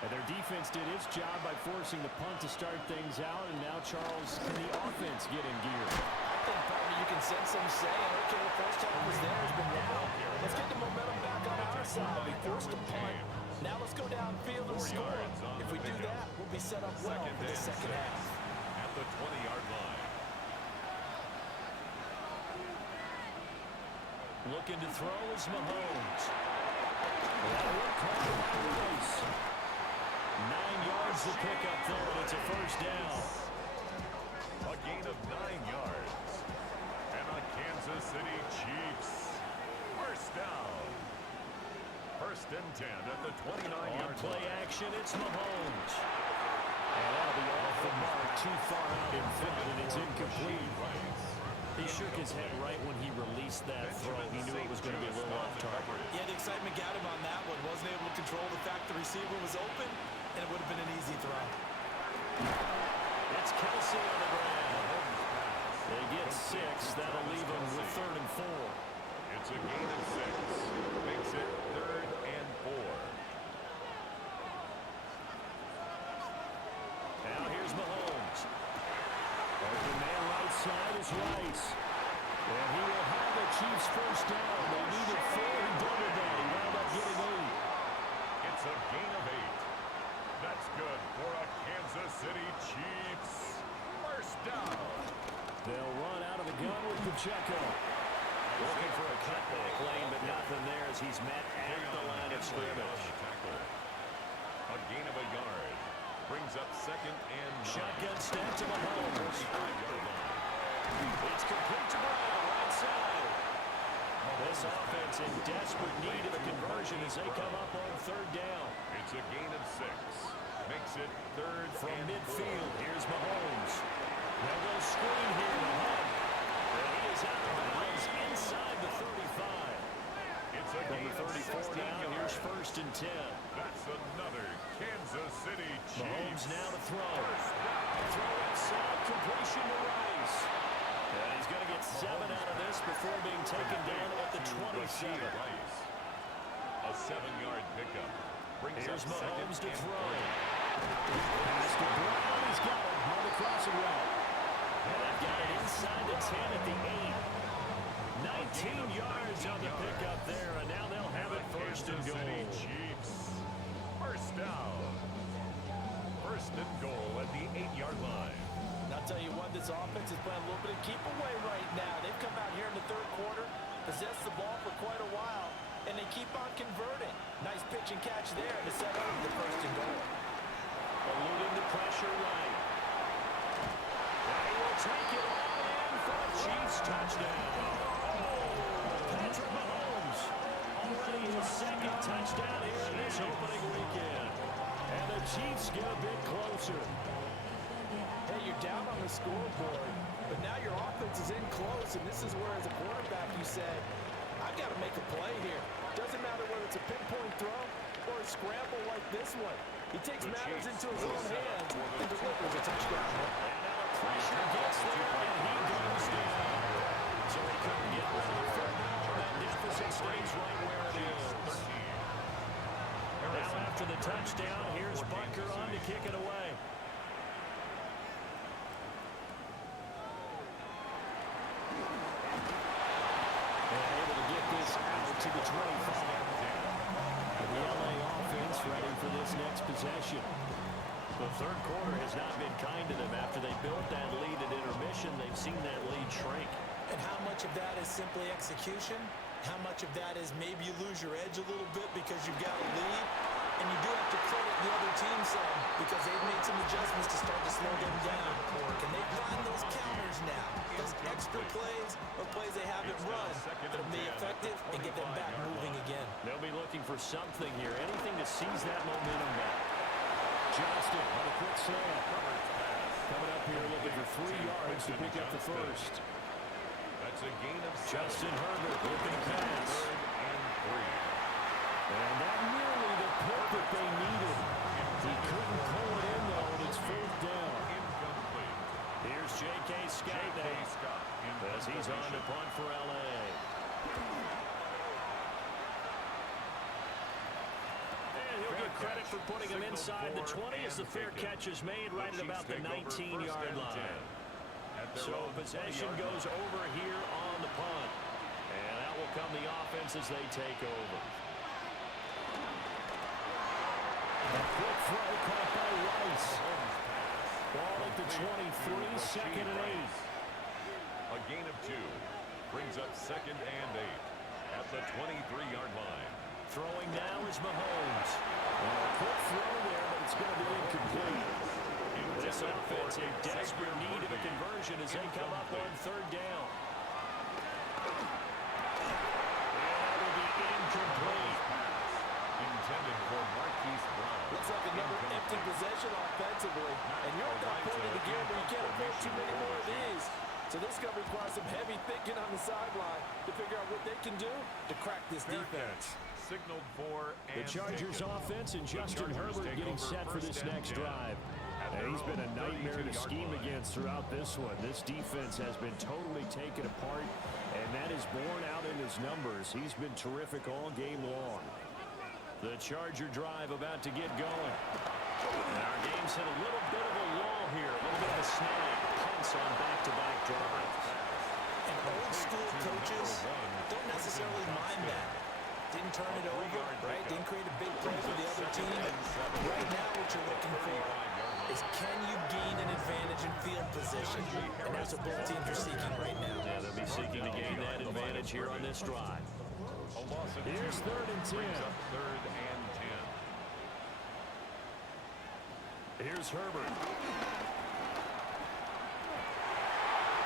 And their defense did its job by forcing the punt to start things out. And now, Charles, can the offense get in gear? I think, partner, you can sense them saying, okay, the first half was theirs, but now let's get the momentum back on our side. We forced a punt. Now let's go downfield and score. If we do that, we'll be set up well for the second half. At the 20-yard line. Looking to throw is Mahomes. That'll work hard by Rice. 9 yards to pick up there, and it's a first down. A gain of 9 yards. And the Kansas City Chiefs. First down. First and 10 at the 29-yard play line. action, it's Mahomes. And that'll be off the mark, too far out in front, and it's incomplete. He shook his head right when he released that throw. He knew it was going to be a little off target. Yeah, the excitement got him on that one. Wasn't able to control the fact the receiver was open, and it would have been an easy throw. It's Kelsey on the ground. They get 6. That'll leave them with 3rd and 4. It's a gain of 6. Makes it 3rd and 4. Now here's Mahomes. Open man right side is Rice. And he will have the Chiefs first down. They needed 4. He doubled that. He wound up getting 8. It's a gain of 8. That's good for a Kansas City Chiefs. First down. They'll run out of the gun with Pacheco. Looking for a cutback lane, but nothing there as he's met at the line of scrimmage. A gain of a yard. Brings up 2nd and 9. Shotgun snap to Mahomes. It's complete to Brown, right side. This offense in desperate need of a conversion as they come up on 3rd down. It's a gain of 6. Makes it 3rd From and midfield, 4. here's Mahomes. They'll go screen here to Hunt. And he is out of bounds inside the 35. It's a From gain the of 34 now, yards. here's 1st and 10. That's another Kansas City Chiefs. Mahomes now to throw. First down. Throw inside, completion to Rice. And he's going to get 7 out of this before being taken down at the 27. Rice. A 7-yard pickup. Brings Here's up 2nd Mahomes to and throw. 3. Pass to Brown. He's got it on the crossing route. And they've got it inside the 10 at the 8. 19 yards on the pickup there, and now they'll have it 1st and Kansas City goal. Chiefs. First down. 1st and goal at the 8-yard line. And I'll tell you what, this offense is playing a little bit of keep away right now. They've come out here in the 3rd quarter, possessed the ball for quite a while, and they keep on converting. Nice pitch and catch there to set up the 1st and goal. Eluding the pressure right. And he will take it all in for a Chiefs touchdown. Patrick Mahomes, already his 2nd touchdown here in this opening weekend. And the Chiefs get a bit closer. Hey, you're down on the scoreboard, but now your offense is in close, and this is where, as a quarterback, you said, I've got to make a play here. Doesn't matter whether it's a pinpoint throw or a scramble like this one. He takes matters into his own hands and delivers a touchdown. And now the pressure gets there, and he goes down. So he couldn't get rid of the 3rd down. That deficit stays right where it is. Now after the touchdown, here's Bunker on to kick it away. And able to get this out to the 25. The LA offense ready for this next possession. The 3rd quarter has not been kind to them. After they built that lead at intermission, they've seen that lead shrink. And how much of that is simply execution? How much of that is maybe you lose your edge a little bit because you've got a lead? And you do have to credit the other team some because they've made some adjustments to start to slow them down. Can they find those counters now? Those extra plays or plays they haven't run that'll be effective and get them back moving again. They'll be looking for something here, anything to seize that momentum back. Johnston on a quick slant. Coming up here looking for 3 yards to pick up the 1st. That's a gain of 7. Justin Herbert looking to pass. 3rd and 3. And that nearly the pick that they needed. He couldn't pull it in, though, and it's 4th down. Incomplete. Here's J.K. Scott now as he's on to punt for L.A. And he'll get credit for putting him inside the 20 as the fair catch is made right at about the 19-yard line. So possession goes over here on the punt. And out will come the offense as they take over. A quick throw caught by Rice. Ball at the 23, 2nd and 8. A gain of 2. Brings up 2nd and 8 at the 23-yard line. Throwing now is Mahomes. And a quick throw there, but it's going to be incomplete. This offense in desperate need of a conversion as they come up on third down. And that will be incomplete. Intended for Marquise Brown. Looks like another empty possession offensively. And you're at that point of the game where you can't afford too many more of these. So this is going to require some heavy thinking on the sideline to figure out what they can do to crack this defense. Signaled for The Chargers offense and Justin Herbert getting set for this next drive. And he's been a nightmare to scheme against throughout this one. This defense has been totally taken apart, and that is borne out in his numbers. He's been terrific all game long. The Charger drive about to get going. And our game's hit a little bit of a wall here, a little bit of a snag. Hence on back-to-back drives. And old school coaches don't necessarily mind that. Didn't turn it over, right? Didn't create a big play for the other team. Right now what you're looking for is can you gain an advantage in field position? And that's what both teams are seeking right now. Yeah, they'll be seeking to gain that advantage here on this drive. Here's 3rd and 10. 3rd and 10. Here's Herbert.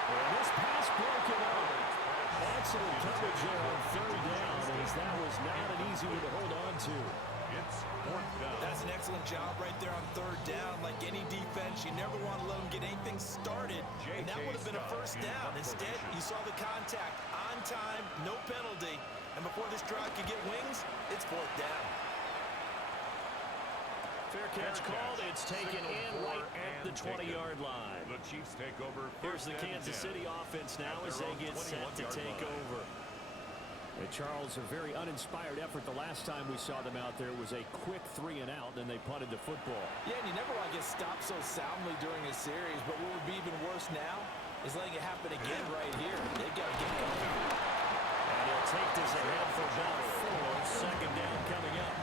And this pass broken up. Excellent coverage there on 3rd down, as that was not an easy one to hold on to. It's 4th down. That's an excellent job right there on 3rd down. Like any defense, you never want to let them get anything started. And that would have been a 1st down. Instead, you saw the contact on time, no penalty. And before this drive could get wings, it's 4th down. Fair catch called. It's taken in right at the 20-yard line. The Chiefs take over. Here's the Kansas City offense now as they get set to take over. And Charles, a very uninspired effort. The last time we saw them out there was a quick 3-and-out, then they punted the football. Yeah, and you never want to get stopped so soundly during a series, but what would be even worse now is letting it happen again right here. They've got to get going. And he'll take this ahead for about 4. 2nd down coming up.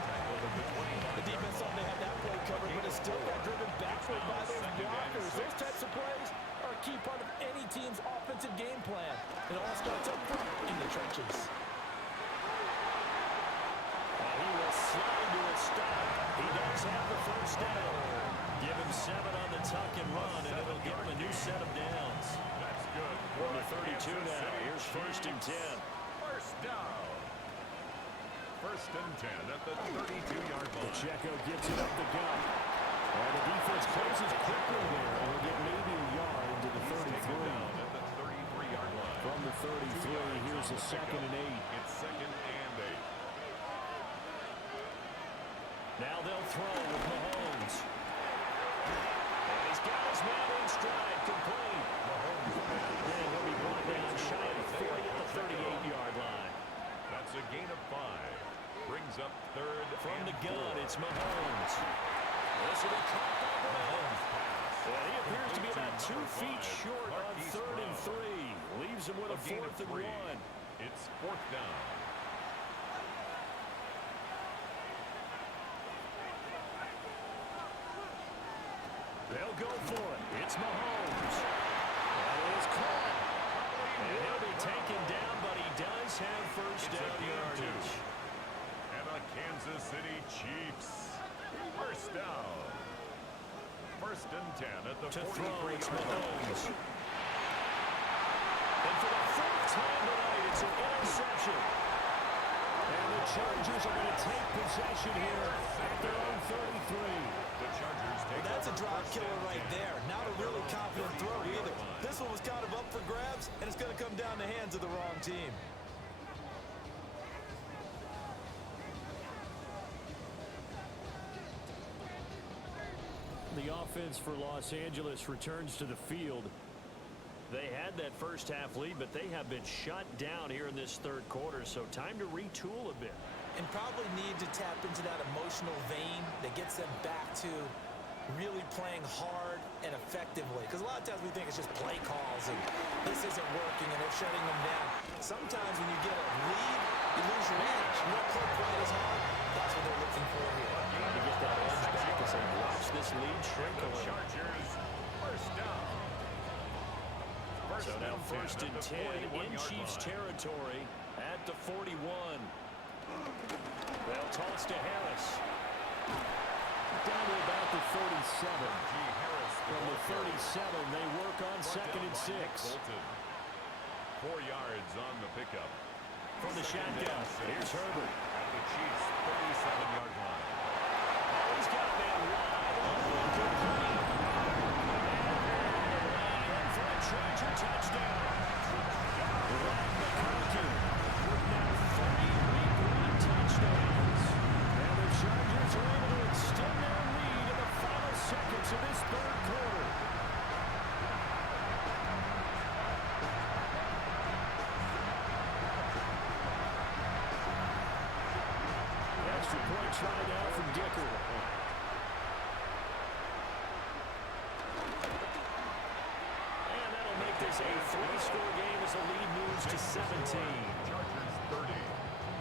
The defense thought they had that play covered, but it still got driven backward by those blockers. Those types of plays are a key part of any team's offensive game plan. It all starts up front in the trenches. He will slide to a stop. He does have the 1st down. Give him 7 on the tuck and run, and it'll give him a new set of downs. That's good. From the 32 now. Here's 1st and 10. 1st down. 1st and 10 at the 32-yard line. Pacheco gives it up the gut. And the defense closes quickly there. And will get maybe a yard to the 33. Down at the 33-yard line. From the 33, here's a 2nd and 8. It's 2nd and 8. Now they'll throw with Mahomes. And he's got his man in stride, complete. And he'll be brought down shy of 40 at the 38-yard line. That's a gain of 5. Brings up 3rd From and the gun, 4. it's Mahomes. This will be caught by Mahomes. And he appears to be about 2 feet short on 3rd and 3. Leaves him with a 4th and 1. It's 4th down. They'll go for it. It's Mahomes. That is caught. And he'll be taken down, but he does have 1st down yardage. And the Kansas City Chiefs. 1st down. 1st and 10 at the To 43 throw, it's yard line. Mahomes. And for the 4th time tonight, it's an interception. And the Chargers are going to take possession here at their own 33. The Chargers take Well, that's a over drop 1st killer and right 10 there. Not a really confident throw either. This one was kind of up for grabs, and it's going to come down the hands of the wrong team. The offense for Los Angeles returns to the field. They had that first half lead, but they have been shut down here in this 3rd quarter, so time to retool a bit. And probably need to tap into that emotional vein that gets them back to really playing hard and effectively. Because a lot of times we think it's just play calls and this isn't working and they're shutting them down. Sometimes when you get a lead, you lose your edge. You don't play quite as hard. That's what they're looking for here. Trying to get that edge back as they watch this lead shrink a little. Chargers 1st down. So now 1st and 10 in41-yard Chiefs line. territory at the 41. They'll toss to Harris. Down to about the 37. From the 37, they work on 2nd and 6. 4 yards on the pickup. From the shotgun, here's Herbert. At the Chiefs' 37-yard line. Oh, he's got a man wide open. Complete. And for a Charger touchdown. McConkey with now 3 Week 1 touchdowns. And the Chargers are able to extend their lead in the final seconds of this 3rd quarter. Extra point try now from Dicker. And that'll make this a 3-score game as the lead moves to 17. Chargers 30.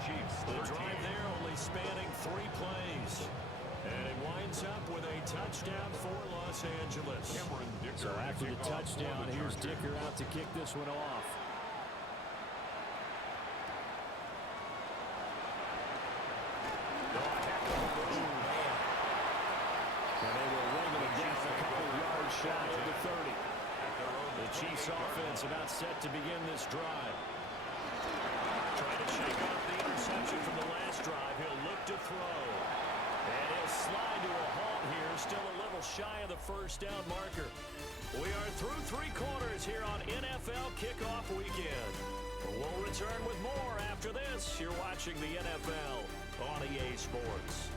Chiefs 13. The drive there only spanning 3 plays. And it winds up with a touchdown for Los Angeles. So after the touchdown, here's Dicker out to kick this one off. And they will ring it again a couple yards shy of the 30. The Chiefs offense about set to begin this drive. Trying to shake off the interception from the last drive. He'll look to throw. And he'll slide to a halt here. Still a little shy of the first down marker. We are through 3 quarters here on NFL Kickoff Weekend. We'll return with more after this. You're watching the NFL on EA Sports.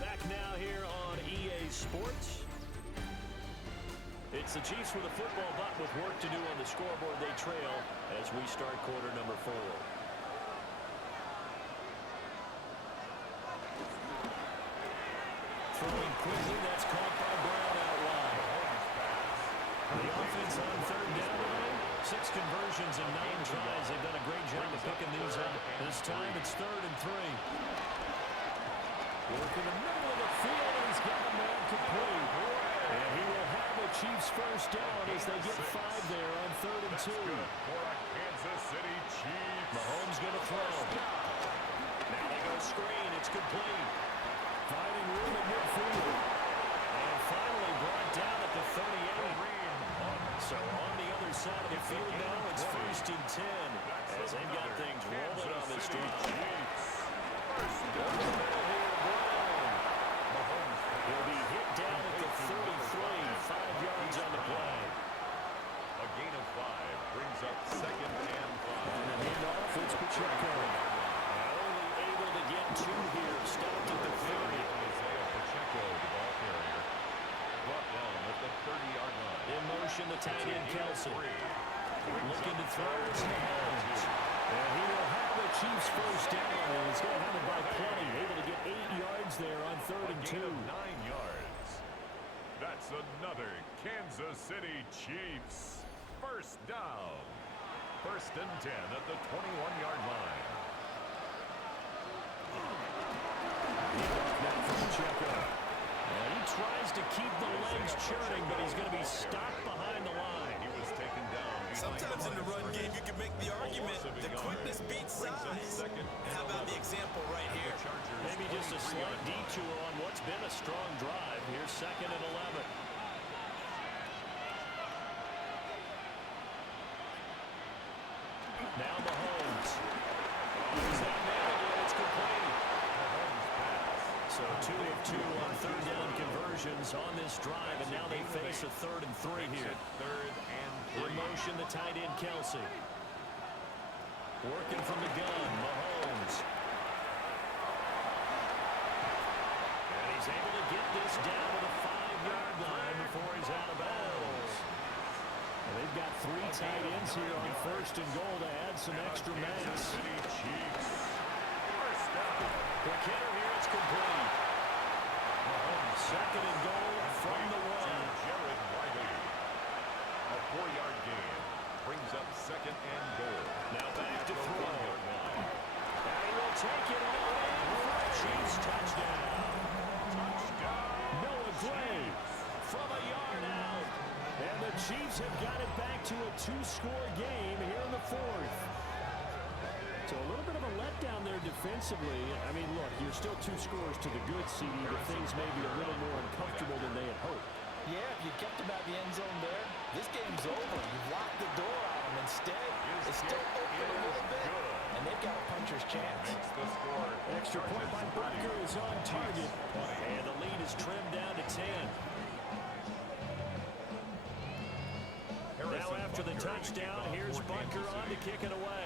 Back now here on EA Sports. It's the Chiefs with a football, but with work to do on the scoreboard. They trail as we start quarter number 4. Throwing quickly, that's caught by Brown out wide. The offense on 3rd down line, 6 conversions and 9 tries. They've done a great job of picking these up. This time it's 3rd and 3. Work in the middle of the field, and he's got a man complete. And he will have the Chiefs first down as they get 5 there on 3rd and 2. For a Kansas City Chiefs. Mahomes going to throw. Now they go screen. It's complete. Finding room at midfield. And finally brought down at the 38. So on the other side of the field now, it's 1st and 10. As they've got things rolling on this drive. First Down the middle here, Brown. He'll be hit down at the 33. 5 yards on the play. A gain of 5 brings up 2nd and 5. And the handoff, it's Pacheco. Only able to get 2 here. Stopped at the 30. Isaiah Pacheco, the ball carrier, brought down at the 30-yard line. In motion, the tight end, Kelsey. Looking to throw his hands. And he will have the Chiefs first down. And he's going to have it by plenty. Able to get 8 yards there on 3rd and 2. 9 yards. That's another Kansas City Chiefs. First down. 1st and 10 at the 21-yard line. Now for Pacheco. And he tries to keep the legs churning, but he's going to be stopped behind the line. He was taken down. Sometimes in the run game, you can make the argument the quickness beats size. How about the example right here? Maybe just a slight detour on what's been a strong drive. Here's 2nd and 11. Now Mahomes. He's that man again. It's complete. So 2 of 2 on 3rd down conversions on this drive, and now they face a 3rd and 3 here. 3rd and 3. In motion, the tight end, Kelsey. Working from the gun, Mahomes. And he's able to get this down to the 5-yard line before he's out of bounds. And they've got 3 tight ends here on 1st and goal to add some extra mass. City Chiefs. First down. The kicker here, it's complete. Mahomes, 2nd and goal from the 1. Jared Wiley. A 4-yard gain brings up 2nd and goal. Now back to throw. And he will take it all in for a Chiefs touchdown. Noah Gray from a yard out. And the Chiefs have got it back to a two-score game here in the fourth. So a little bit of a letdown there defensively. I mean, look, you're still 2 scores to the good, CD, but things may be a little more uncomfortable than they had hoped. Yeah, if you kept them out the end zone there, this game's over. You've locked the door on them. Instead, it's still open a little bit, and they've got a puncher's chance. Extra point by Butker is on target, and the lead is trimmed down to 10. Now after the touchdown, here's Butker on to kick it away.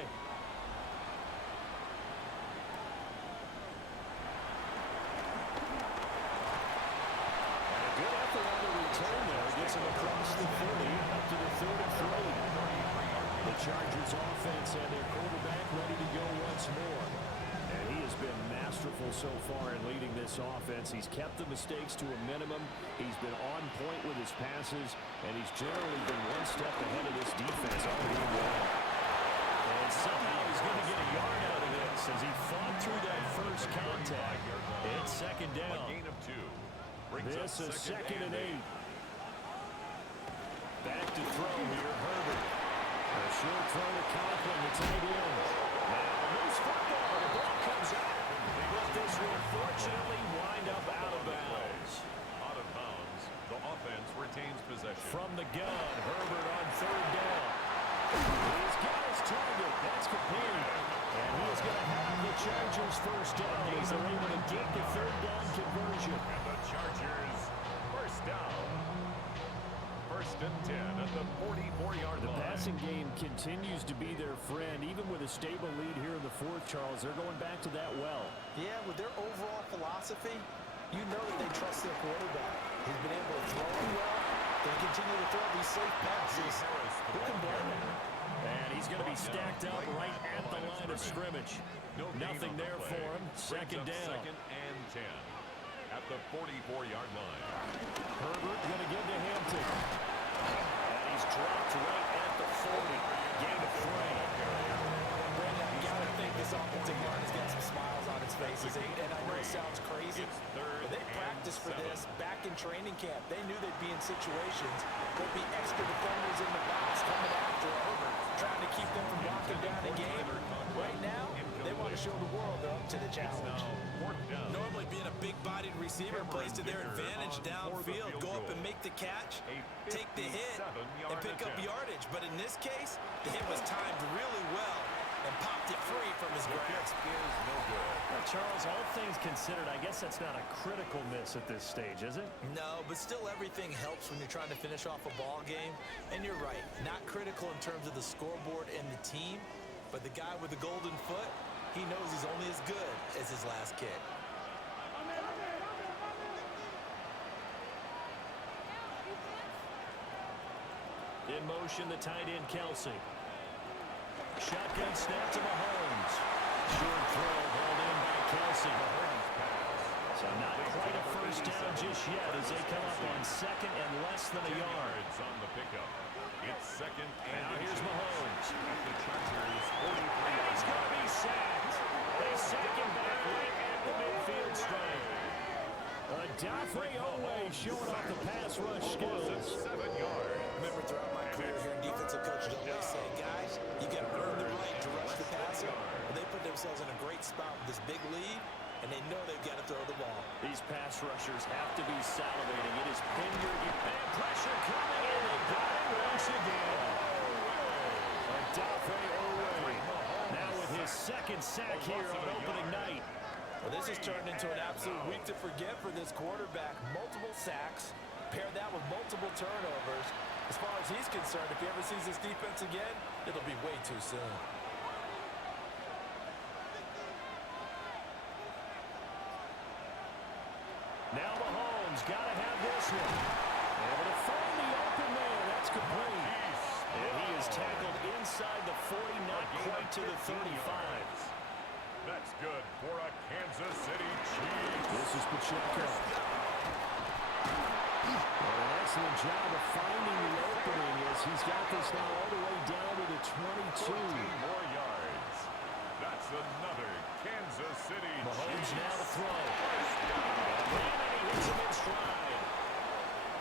Good effort on the return there. Gets him across the 30 up to the 33. The Chargers offense and their quarterback ready to go once more. And he has been masterful so far in leading this offense. He's kept the mistakes to a minimum. He's been on point with his passes, and he's generally been one step ahead of this defense all game long. And somehow he's going to get a yard out of this as he fought through that first contact. It's second down. A gain of 2. This is second and 8. Back to throw here, Herbert. A short throw to Conklin, the tight end. Now loose football, the ball comes out. But this will unfortunately wind up out of bounds. Out of bounds. The offense retains possession. From the gun, Herbert on third down. He's got his target. That's complete. And he's going to have the Chargers first down as they're able to get the third down conversion. And the Chargers first down. First and 10 at the 44-yard line. The passing game continues to be their friend. Even with a stable lead here in the fourth, Charles, they're going back to that well. Yeah, with their overall philosophy, you know that they trust their quarterback. He's been able to throw it well. They continue to throw these safe passes. Who can blame him? And he's going to be stacked up right at the line of scrimmage. Nothing there for him. Second down. Second and 10 at the 44-yard line. Herbert going to give to Hampton. And he's dropped right at the 40. Gain of 3. Brandon, you got to think this offensive line has got some smiles on its faces. And I know it sounds crazy, but they practiced for this back in training camp. They knew they'd be in situations. There'd be extra defenders in the box coming after Herbert, trying to keep them from locking down the game. Right now, they want to show the world they're up to the challenge. Normally being a big-bodied receiver plays to their advantage downfield. Go up and make the catch, take the hit, and pick up yardage. But in this case, the hit was timed really well and popped it free from his grasp. Well, Charles, all things considered, I guess that's not a critical miss at this stage, is it? No, but still everything helps when you're trying to finish off a ball game. And you're right, not critical in terms of the scoreboard and the team, but the guy with the golden foot, he knows he's only as good as his last kick. In motion, the tight end, Kelsey. Shotgun snap to Mahomes. Short throw hauled in by Kelsey. So not quite a first down just yet as they come up on second and less than a yard. On the pickup. It's second and Now here's Mahomes. at the Chargers' And he's going to be sacked. They sack him back right at the midfield stripe. Dafre Owe showing off the pass rush skills. 7 yards. Remember throughout my career here, defensive coaches always say, guys, you got to earn the right to rush the passer. And they put themselves in a great spot with this big lead, and they know they've got to throw the ball. These pass rushers have to be salivating. It is Pinyard. And pressure coming in. They got it once again. Dafre Owe now with his second sack here on opening night. Well, this has turned into an absolute week to forget for this quarterback. Multiple sacks, pair that with multiple turnovers. As far as he's concerned, if he ever sees this defense again, it'll be way too soon. Now Mahomes got to have this one. Able to find the open man. That's complete. And he is tackled inside the 40, not quite to the 35. That's good for a Kansas City Chiefs. This is Pacheco. And an excellent job of finding the opening as he's got this now all the way down to the 22. 14 more yards. That's another Kansas City Mahomes Chiefs. now to throw. And he hits him in stride.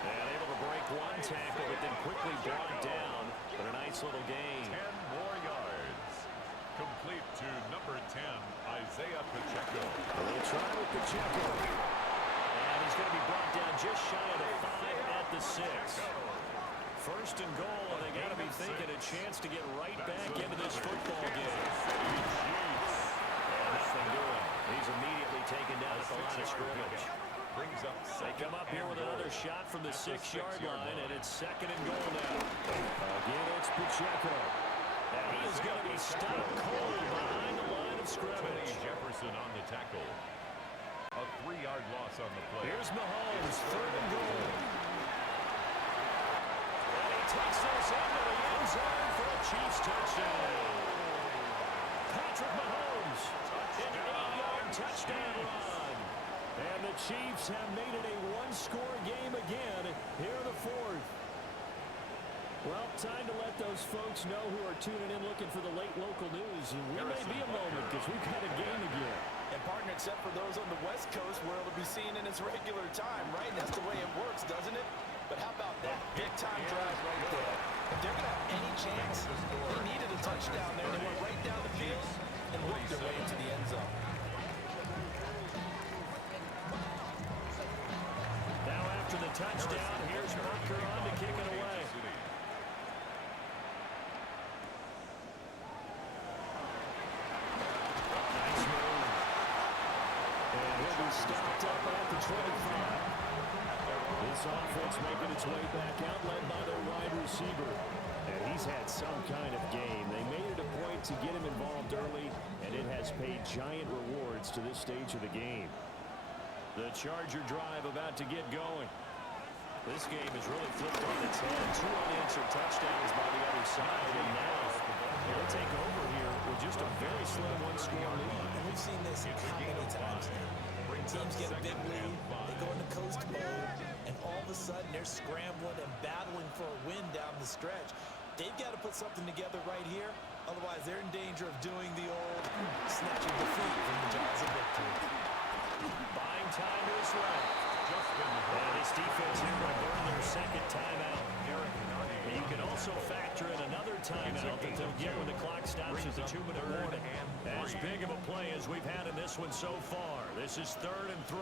And able to break one tackle, but then quickly brought down. But a nice little gain. 10 more yards. Complete to number 10, Isaiah Pacheco. They'll try with Pacheco. And he's going to be brought down just shy of the 5 at the 6. First and goal, and they got to be thinking a chance to get right back into this football game. And nothing doing. He's immediately taken down at the line of scrimmage. Brings up They come up here with another shot from the 6-yard line, and it's second and goal now. Again, it's Pacheco. And he is going to be stopped cold behind the line of scrimmage. Jefferson on the tackle. A 3-yard loss on the play. Here's Mahomes, third and goal. And he takes this into the end zone for a Chiefs touchdown. Patrick Mahomes, an 8-yard touchdown run. And the Chiefs have made it a one-score game again here in the fourth. Well, time to let those folks know who are tuning in looking for the late local news. We may be a moment because we've got a game again. And partner, except for those on the West Coast where it'll be seen in its regular time, right? That's the way it works, doesn't it? But how about that big-time drive right there? If they're going to have any chance, they needed a touchdown there. They went right down the field and worked their way into the end zone. Now after the touchdown, here's Parker on to kick it away. Nice move. And he'll be stopped up at the 25. This offense making its way back out, led by their wide receiver. And he's had some kind of game. They made it a point to get him involved early, and it has paid giant rewards to this stage of the game. The Charger drive about to get going. This game has really flipped on its head. 2 unanswered touchdowns by the other side, and now they'll take over here with just a very slim one-score lead. And we've seen this how many times now. Teams get a big lead, they go into coast mode, and all of a sudden they're scrambling and battling for a win down the stretch. They've got to put something together right here, otherwise they're in danger of doing the old snatching defeat from the jaws of victory. Buying time to his left. And this defense here will burn their second timeout. And you can also factor in another timeout that they'll get when the clock stops at the 2-minute warning. As big of a play as we've had in this one so far. This is 3rd and 3.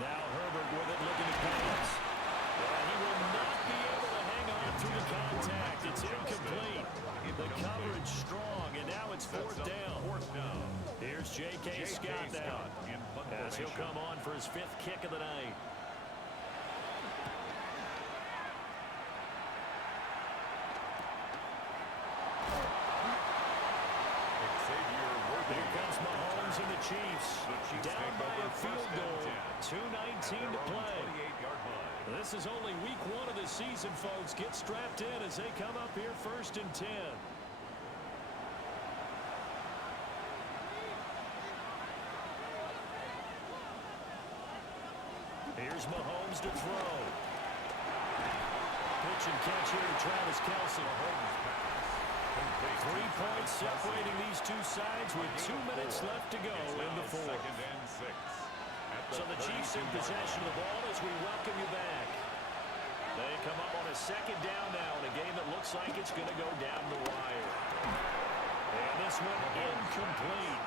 Now Herbert with it, looking to pass. He will not be able to hang on through the contact. It's incomplete. The coverage strong, and now it's 4th down. Here's J.K. Scott now, as he'll come on for his 5th kick of the night. Here comes Mahomes and the Chiefs. Down by a field goal. 2:19 to play. This is only week 1 of the season, folks. Get strapped in as they come up here 1st and 10. Here's Mahomes to throw. Pitch and catch here to Travis Kelce. 3 points separating these two sides with 2 minutes left to go in the fourth. So the Chiefs in possession of the ball as we welcome you back. They come up on a 2nd down now in a game that looks like it's going to go down the wire. And this one incomplete.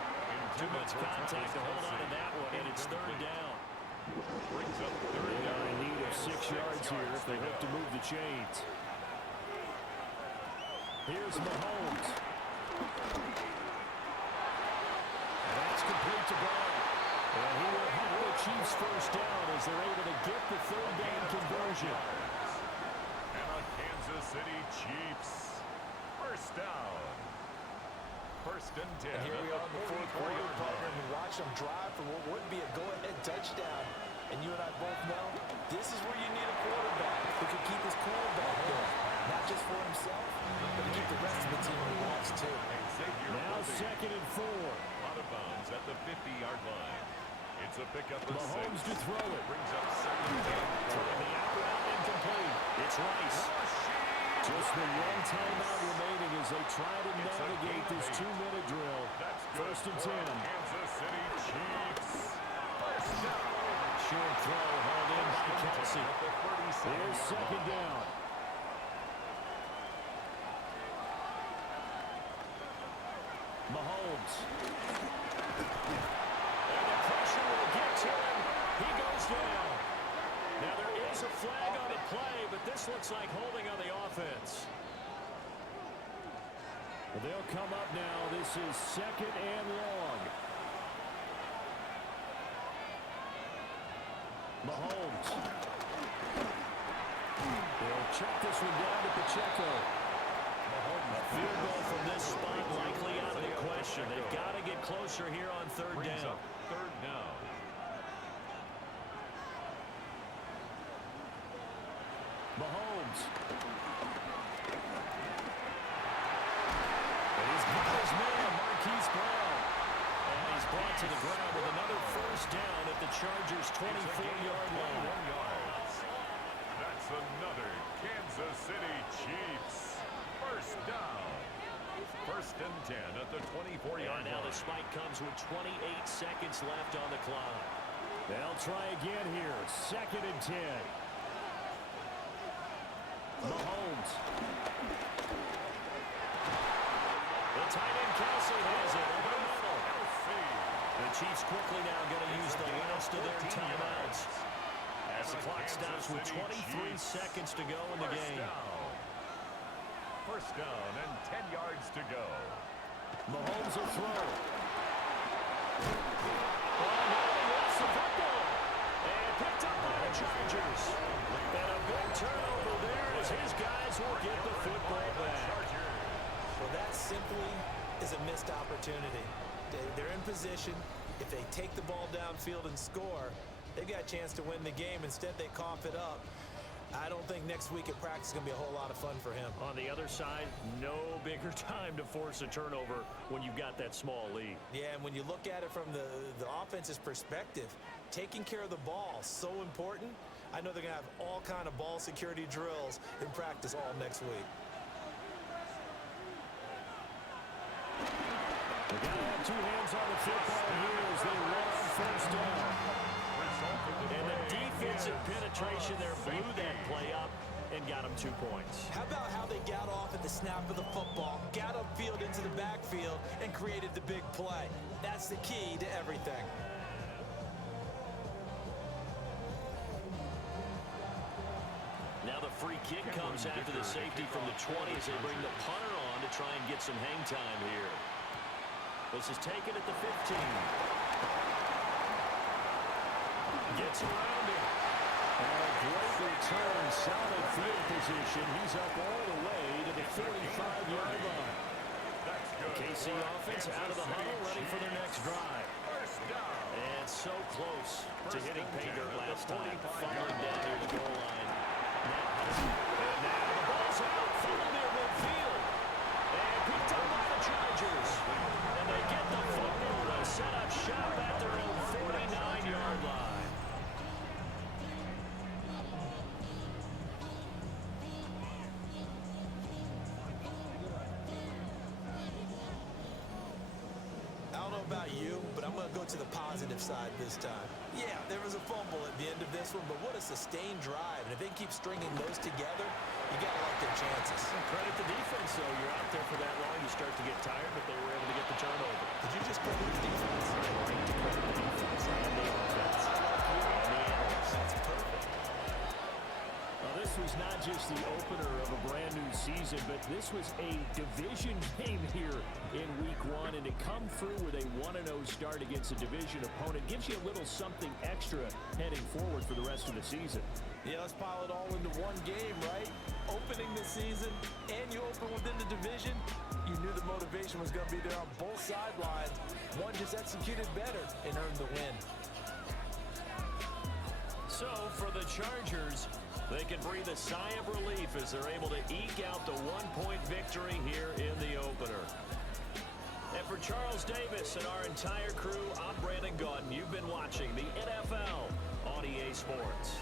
Too much contact to hold on to that one, and it's 3rd down. They are in need of 6 yards here if they hope to move the chains. Here's Mahomes. That's complete to Brown. And he will have the Chiefs 1st down as they're able to get the 3rd down conversion. And a Kansas City Chiefs 1st down. 1st and 10. And here we are in the 4th quarter, partner, and watch them drive for what would be a go-ahead touchdown. And you and I both know this is where you need a quarterback who can keep his cool back there. Not just for himself, but to keep the rest of the team relaxed too. Now 2nd and 4. Out of bounds at the 50-yard line. It's a pickup of 6. Mahomes to throw it. Brings up 2nd down. Throwing the out route incomplete. It's Rice. Just Just the one timeout remaining as they try to navigate this 2-minute drill. First and 10. Kansas City Chiefs. First down. Short throw hauled in by Kelsey. Here's second down. Mahomes. And the pressure will get to him. He goes down. Now there is a flag on the play, but this looks like holding on the offense. Well, they'll come up now. This is second and long. Mahomes. They'll check this one down to Pacheco. A field goal from this spot likely out of the question. They've got to get closer here on third down. Third down. Mahomes. And he's got his man, Marquise Brown. And he's brought to the ground with another first down at the Chargers' 24-yard line. That's another Kansas City Chiefs. First down. First and 10 at the 24-yard line. And now the spike comes with 28 seconds left on the clock. They'll try again here. Second and 10. Mahomes. The tight end Kelsey has it over the middle. The Chiefs quickly now going to use the last of their timeouts as the clock stops with 23 seconds to go in the game. First down and 10 yards to go. Mahomes will throw. Oh, no, he lost the football. And picked up by the Chargers. And a big turnover there as his guys will get the football back. Well, that simply is a missed opportunity. They're in position. If they take the ball downfield and score, they've got a chance to win the game. Instead, they cough it up. I don't think next week at practice is going to be a whole lot of fun for him. On the other side, no bigger time to force a turnover when you've got that small lead. Yeah, and when you look at it from the offense's perspective, taking care of the ball, so important. I know they're going to have all kind of ball security drills in practice all next week. They got to have two hands on the football here as they run first down. And the defensive penetration there blew that play up and got them 2 points. How about how they got off at the snap of the football, got upfield into the backfield, and created the big play? That's the key to everything. Now the free kick comes after the safety from the 20 as they bring the punter on to try and get some hang time here. This is taken at the 15. Gets around him. And a great return, solid field position. He's up all the way to the 45-yard line. KC offense out of the huddle, ready for their next drive. And so close to hitting pay dirt last time, falling down near the goal line. And now the ball's out, full near midfield. And picked up by the Chargers. And they get the football to set up shop at their own 49-yard line. About you, but I'm going to go to the positive side this time. Yeah, there was a fumble at the end of this one, but what a sustained drive. And if they keep stringing those together, you got to like their chances. And credit the defense, though. You're out there for that long, you start to get tired, but they were able to get the turnover. Did you just credit the defense? I like to credit the defense and the offense. That's perfect. Well, this was not just the opener of a brand new season, but this was a division game here in week 1, and to come through with a 1-0 start against a division opponent gives you a little something extra heading forward for the rest of the season. Yeah, let's pile it all into one game, right? Opening the season, and you open within the division. You knew the motivation was going to be there on both sidelines. One just executed better and earned the win. So for the Chargers, they can breathe a sigh of relief as they're able to eke out the 1-point victory here in the opener. And for Charles Davis and our entire crew, I'm Brandon Gaudin. You've been watching the NFL on EA Sports.